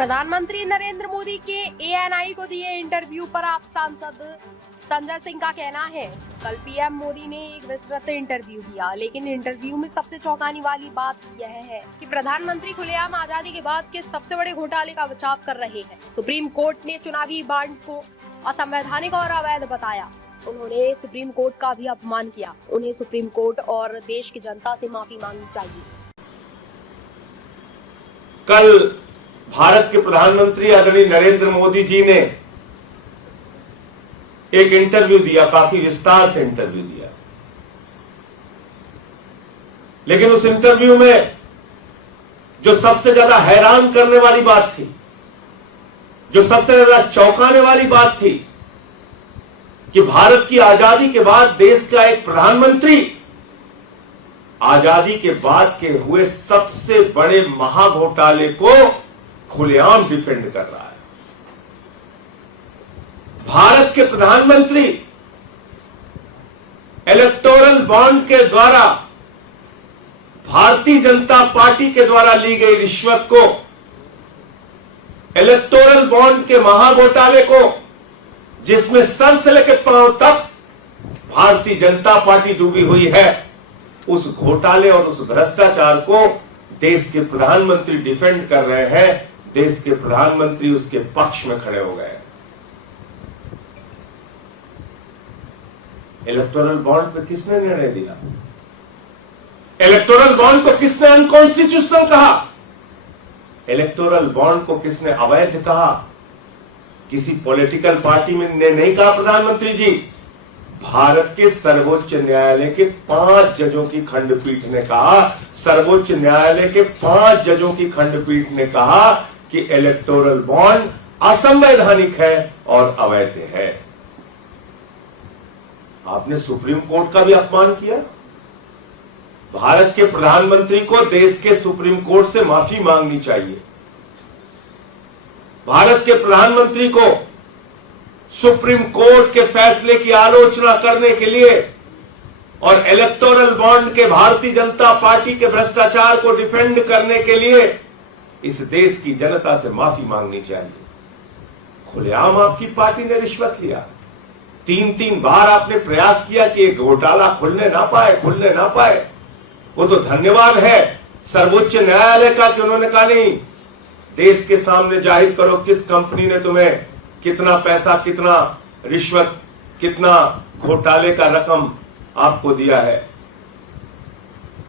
प्रधानमंत्री नरेंद्र मोदी के ANI को दिए इंटरव्यू पर आप सांसद संजय सिंह का कहना है, कल पीएम मोदी ने एक विस्तृत इंटरव्यू दिया, लेकिन इंटरव्यू में सबसे चौंकाने वाली बात यह है कि प्रधानमंत्री खुलेआम आजादी के बाद के सबसे बड़े घोटाले का बचाव कर रहे हैं। सुप्रीम कोर्ट ने चुनावी बॉन्ड को असंवैधानिक और अवैध बताया। उन्होंने सुप्रीम कोर्ट का भी अपमान किया। उन्हें सुप्रीम कोर्ट और देश की जनता से माफी मांगनी चाहिए। कल भारत के प्रधानमंत्री आदरणीय नरेंद्र मोदी जी ने एक इंटरव्यू दिया, काफी विस्तार से इंटरव्यू दिया, लेकिन उस इंटरव्यू में जो सबसे ज्यादा हैरान करने वाली बात थी, जो सबसे ज्यादा चौंकाने वाली बात थी कि भारत की आजादी के बाद देश का एक प्रधानमंत्री आजादी के बाद के हुए सबसे बड़े महाघोटाले को खुलेआम डिफेंड कर रहा है। भारत के प्रधानमंत्री इलेक्टोरल बॉन्ड के द्वारा भारतीय जनता पार्टी के द्वारा ली गई रिश्वत को, इलेक्टोरल बॉन्ड के महाघोटाले को, जिसमें सर से लेकर पांव तक भारतीय जनता पार्टी डूबी हुई है, उस घोटाले और उस भ्रष्टाचार को देश के प्रधानमंत्री डिफेंड कर रहे हैं। देश के प्रधानमंत्री उसके पक्ष में खड़े हो गए। इलेक्टोरल बॉन्ड पे किसने निर्णय दिया? इलेक्टोरल बॉन्ड को किसने अनकॉन्स्टिट्यूशनल कहा? इलेक्टोरल बॉन्ड को किसने अवैध कहा? किसी पॉलिटिकल पार्टी में ने नहीं कहा प्रधानमंत्री जी। भारत के सर्वोच्च न्यायालय के 5 जजों की खंडपीठ ने कहा, सर्वोच्च न्यायालय के 5 जजों की खंडपीठ ने कहा कि इलेक्टोरल बॉन्ड असंवैधानिक है और अवैध है। आपने सुप्रीम कोर्ट का भी अपमान किया। भारत के प्रधानमंत्री को देश के सुप्रीम कोर्ट से माफी मांगनी चाहिए। भारत के प्रधानमंत्री को सुप्रीम कोर्ट के फैसले की आलोचना करने के लिए और इलेक्टोरल बॉन्ड के भारतीय जनता पार्टी के भ्रष्टाचार को डिफेंड करने के लिए इस देश की जनता से माफी मांगनी चाहिए। खुलेआम आपकी पार्टी ने रिश्वत लिया। 3 बार आपने प्रयास किया कि एक घोटाला खुलने ना पाए। वो तो धन्यवाद है सर्वोच्च न्यायालय का कि उन्होंने कहा नहीं, देश के सामने जाहिर करो किस कंपनी ने तुम्हें कितना पैसा, कितना रिश्वत, कितना घोटाले का रकम आपको दिया है।